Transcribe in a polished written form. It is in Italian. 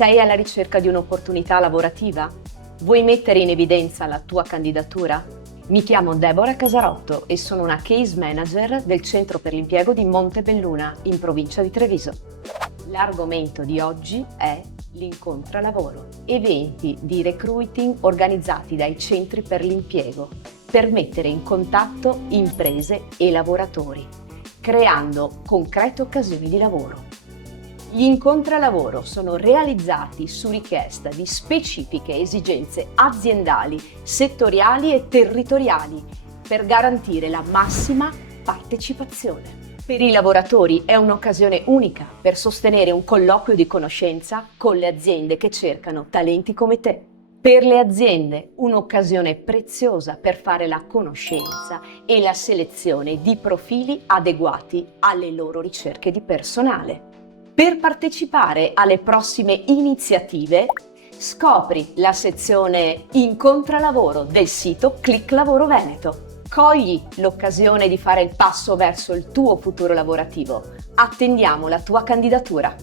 Sei alla ricerca di un'opportunità lavorativa? Vuoi mettere in evidenza la tua candidatura? Mi chiamo Deborah Casarotto e sono una case manager del Centro per l'Impiego di Montebelluna, in provincia di Treviso. L'argomento di oggi è l'Incontra Lavoro, eventi di recruiting organizzati dai centri per l'impiego per mettere in contatto imprese e lavoratori, creando concrete occasioni di lavoro. Gli Incontra Lavoro sono realizzati su richiesta di specifiche esigenze aziendali, settoriali e territoriali per garantire la massima partecipazione. Per i lavoratori è un'occasione unica per sostenere un colloquio di conoscenza con le aziende che cercano talenti come te. Per le aziende un'occasione preziosa per fare la conoscenza e la selezione di profili adeguati alle loro ricerche di personale. Per partecipare alle prossime iniziative, scopri la sezione Incontra Lavoro del sito Click Lavoro Veneto. Cogli l'occasione di fare il passo verso il tuo futuro lavorativo. Attendiamo la tua candidatura.